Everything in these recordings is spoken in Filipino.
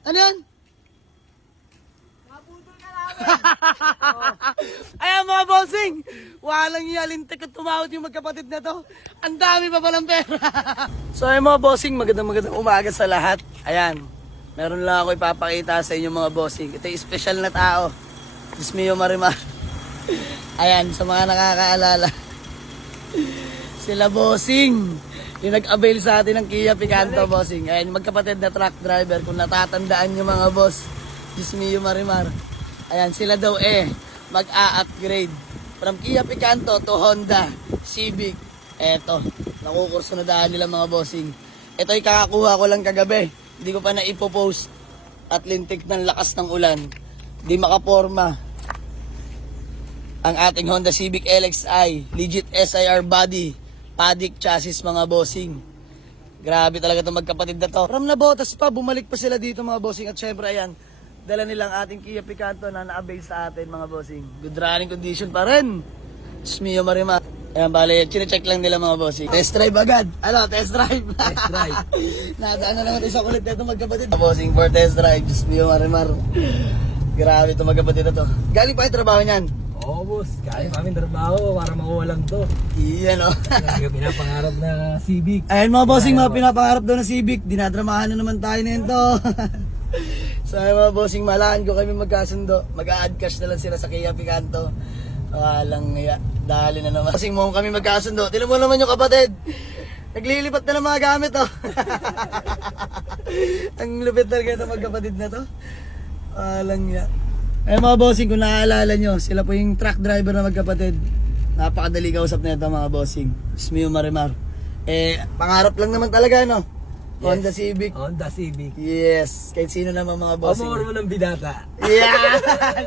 Ano yan? Mabutol ka namin. Ayan mga bossing, walang yalintik at tumawad yung magkapatid na to. Ang dami pa palang pera. So ayun mga bossing, magandang umaga sa lahat. Ayan, meron lang ako ipapakita sa inyo mga bossing. Ito yung special na tao. Diyos mio Marimar. Ayan, sa mga nakakaalala. Sila bossing. Yung nag-avail sa atin ng Kia Picanto bossing. Ayan, magkapatid na truck driver. Kung natatandaan nyo mga boss. Diyos mio Marimar. Ayan, sila daw mag-a-upgrade from Kia Picanto to Honda Civic. Eto, nakukurso na daan nila mga bossing. Ito ay kakakuha ko lang kagabi. Hindi ko pa na ipopost at lintik ng lakas ng ulan. Di makaporma ang ating Honda Civic LXI. Legit SIR body, paddock chassis mga bossing. Grabe talaga itong magkapatid na to. Ram na botas pa, bumalik pa sila dito mga bossing. At syempre ayan, dala nilang ating Kia Picanto na na-avail sa atin mga bossing. Good running condition pa rin. Diyos mio Marimar. Ayan, bale, chinecheck lang nila mga bossing. Test drive agad. Ano, test drive. Test drive. Nadaan na naman isang kulit na itong magkapatid. Bossing for test drive. Diyos mio Marimar. Grabe itong magkapatid na to. Galing pa yung trabaho niyan? Oo, boss. Kaya kami trabaho para makuha lang to. Iyan o. Yung pinapangarap na Civic. Ayan mga bossing, mga pinapangarap daw na Civic. Dinadramahan na naman tayo nito. So mga bossing, malahan ko kami magkasundo. Mag-a-add cash na lang sila sa Kia Picanto. Walang dali na naman. Bossing mo kami magkasundo. Tinan mo naman yung kapatid. Naglilipat na ng mga gamit oh. Ang lupit talaga itong magkapatid na to. Walang ya. Eh mga bossing, kung naaalala nyo, sila po yung truck driver na magkapatid. Napakadali kausap na ito mga bossing. Diyos mio Marimar. Pangarap lang naman talaga no. Yes. Honda Civic. Honda Civic. Yes, kahit sino naman mga bossing. Pamor mo ng bidata. Yeah!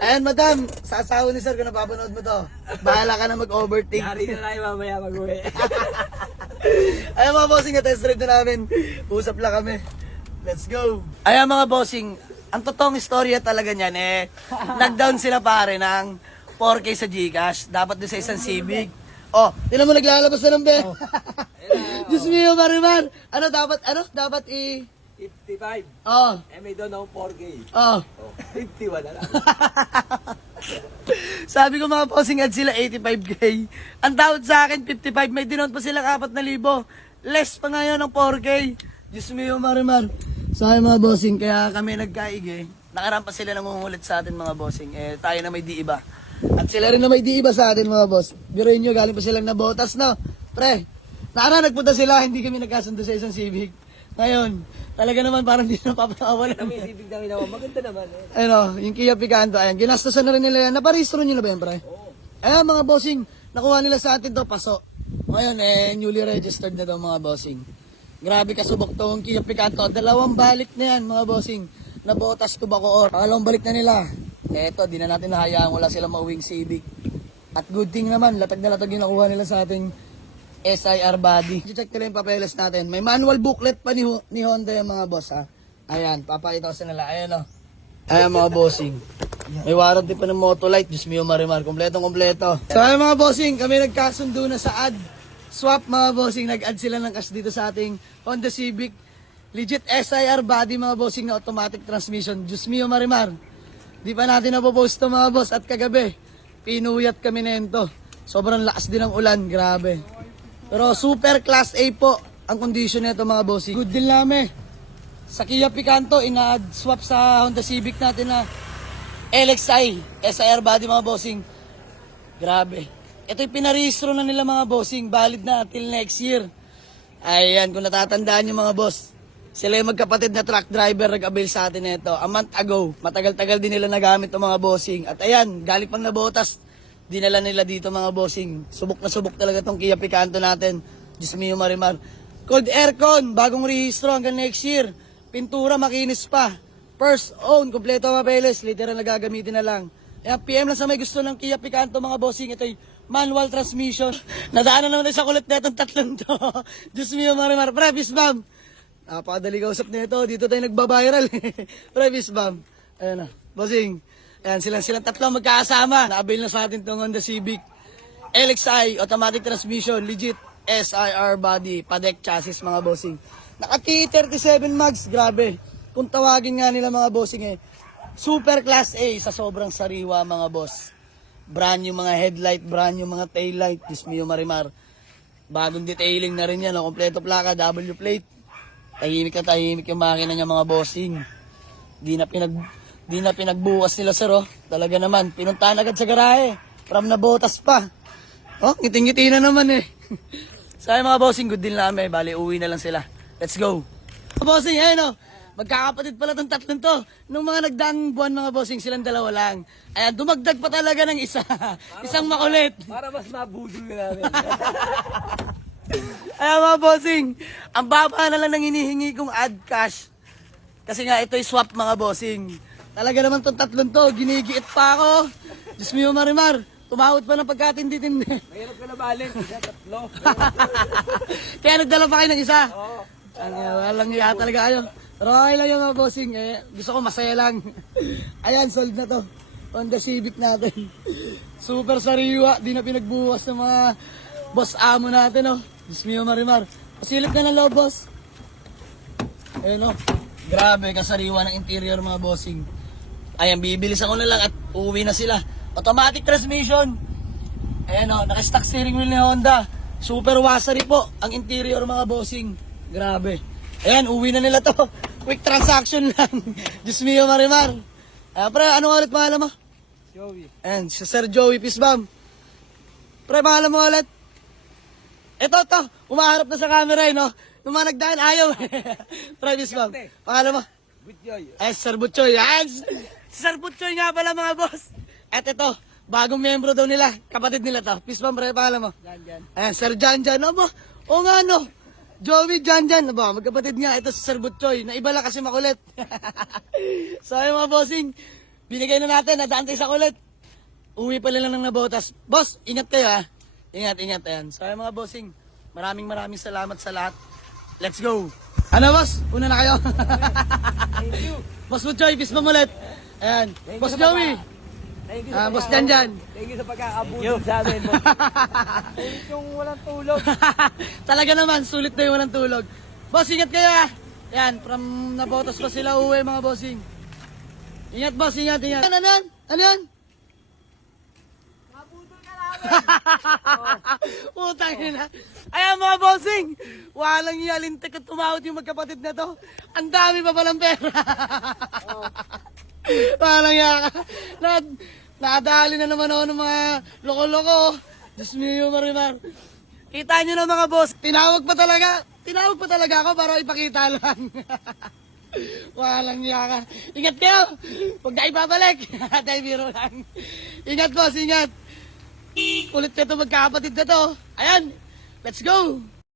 Ayan madam, sa asawa ni sir kung napapanood mo to, bahala ka na mag-overtake. Yari na tayo mamaya mag-uwi. Ayan mga bossing, test drive na namin. Usap lang kami. Let's go! Ayan mga bossing, ang totoong istorya talaga niyan nag-down sila pare ng 4K sa Gcash. Dapat doon sa isang Civic. Oh, tinan mo naglalabas na ng be. Diyos mio Marimar. Ano dapat, dapat 55. Oh, May doon ako 4K. oh. 51 na lang. Sabi ko mga bossing ad sila 85K. Ang tawad sa akin 55, may dinon pa sila 4,000. Less pa ngayon ng 4K. Diyos mio Marimar. Sabi mga bossing, kaya kami nagkaigi. Nakarampas sila nangungulit sa atin mga bossing. Tayo na may di iba. At sila rin na may di iba sa atin mga boss. Biruin nyo, galing pa silang nabotas no. Pre, nagpunta sila, hindi kami nagkasundo sa isang Civic. Ngayon, talaga naman parang di na papakawalan. May Civic namin ako. Maganda naman Yung Kia Picanto, ayan, ginastosan na rin nila yan. Naparehistro nyo na ba yan, pre? Oo. Ayan, mga bossing, nakuha nila sa atin to, paso. Ngayon, newly registered na daw mga bossing. Grabe kasubok to ang Kia Picanto. 2 balik na yan, mga bossing. Nabotas to Bacoor. Pangalawang balik na nila. Eto, di na natin nahayaan, wala sila mauwing Civic. At good thing naman, latag na latag yung nakuha nila sa ating SIR body. Check nila yung papeles natin. May manual booklet pa ni Honda yung mga boss ha. Ayan, papakita ko sa nila. Ayan o. Ayan mga bossing. May warranty pa ng Motolite. Diyos mio Marimar. Kompletong kompleto. So ayan mga bossing, kami nagkasundo na sa ad. Swap mga bossing. Nag-add sila ng cash dito sa ating Honda Civic. Legit SIR body mga bossing na automatic transmission. Diyos mio Marimar. Di pa natin napopost to mga boss at kagabi. Pinuyat kami nento. Sobrang lakas din ng ulan. Grabe. Pero super class A po ang condition nito mga bossing. Good deal namin. Sa Kia Picanto, ina-add swap sa Honda Civic natin na LXI, SIR body mga bossing. Grabe. Ito yung pinarehistro na nila mga bossing. Valid na till next year. Ayan, kung natatandaan nyo mga boss. Sila yung magkapatid na truck driver nag-avail sa atin nito. A month ago, matagal-tagal din nila nagamit ng mga bossing. At ayan, galing pang nabotas. Dinala nila dito mga bossing. Subok na subok talaga tong Kia Picanto natin. Diyos mio Marimar. Cold aircon, bagong rehistro hanggang next year. Pintura, makinis pa. First own, kompleto papeles. Literal na gagamitin na lang. Ayan, PM lang sa may gusto ng Kia Picanto mga bossing. Ito'y manual transmission. Nadaanan naman sa kulit na itong tatlong to. Diyos mio Marimar. Previs ma'am. Napakadali kausap nito. Dito tayo nagbabiral. Previs ma'am. Ayan na. Bossing. Ayan, silang tatlo magkakasama. Na-avail na sa atin itong Honda Civic. LXI, automatic transmission, legit SIR body, padek chassis mga bossing. Naka T37 mags, grabe. kung tawagin nga nila mga bossing super class A sa sobrang sariwa mga boss. Brand new mga headlight, brand new mga taillight, Diyos mio Marimar. Bagong detailing na rin yan, kompleto plaka, W plate. Tahimik yung makina niya mga bossing. Di na pinagbukas nila sir Talaga naman, pinuntahan agad sa garahe. From Nabotas pa. Ngiting-ngiti na naman Sa mga bossing, good deal namin. Bali, uwi na lang sila. Let's go. Mga bossing, magkakapatid pala tong tatlong to. Nung mga nagdaang buwan mga bossing, silang dalawa lang. Ayan, dumagdag pa talaga ng isa. Isang makulit. Para mas mabudol na namin. Ayan mga bossing, ang baba na lang ng hinihingi kong add cash. Kasi nga ito'y swap mga bossing. Talaga naman tong tatlong to, ginigiit pa ako. Diyos mio Marimar, tumawad pa ng pagkatindi-tindi. Mahirap ka na balin, isa tatlo. Kaya nagdala pa kayo ng isa. Oo. Walang iya talaga kayo. Pero okay lang yung mga bossing. Gusto ko masaya lang. Ayan, sold na to. Honda Civic natin. Super sariwa. Di na pinagbuwas ng mga boss amo natin. Diyos mio Marimar. Pasilip ka ng loob, boss. Ayun Grabe, kasariwa ng interior mga bossing. Ayan, bibilis ako na lang at uuwi na sila. Automatic transmission. Ayan naka-stock steering wheel ni Honda. Super washery po ang interior mga bossing. Grabe. Ayan, uwi na nila to. Quick transaction lang. Diyos mio Marimar. Pre, ano ulit pangalan mo? Joey. Ayan, si Sir Joey Pisbam. Pre, pangalan mo ulit? Ito, umaharap na sa camera Nung mga nagdaan, ayaw. Pre, Pisbam. Pangalan mo? Butyoy. Sir Butchoy. Ayan, si Sir Butchoy nga pala mga boss. At ito, bagong membro daw nila. Kapatid nila to. Pisbam, pre, pangalan mo? Jan. Ayan, Sir Janjan. O nga Joey Janjan. Magkapatid nga. Ito si Sir Butchoy. Na iba lang kasi makulit. So ayun mga bossing, binigay na natin. Nadaan tayo sa kulit. Uwi pala lang ng Nabotas. Boss, ingat kayo Ingat. Ayan. So ayun mga bossing, maraming salamat sa lahat. Let's go. Ano boss? Una na kayo. Thank you. Boss Butchoy, peace ulit. Ayan. Thank Boss you Joey. Thank you Boss Janjan. Thank you sa pagkakabudol sa amin. Sulit yung walang tulog. Talaga naman, sulit na yung walang tulog. Boss, ingat kayo Yan, from Nabotas pa sila uwi mga bossing. Ingat boss, ingat. Ano yan? Mabudol ka namin. Putang ina. Ayan mga bossing, walang yalintik at tumawad yung magkapatid na to. Ang dami pa palang pera. Walang yaka. Nadali na naman ako ng mga loko-loko. Diyos mio Marimar. Kita nyo na mga boss, tinawag pa talaga ako para ipakita lang. Walang yaka. Ingat kayo. Huwag na ibabalik. Dahil biro lang. Ingat boss, ingat. Kulit ka to, magkakapatid na to. Ayan, let's go.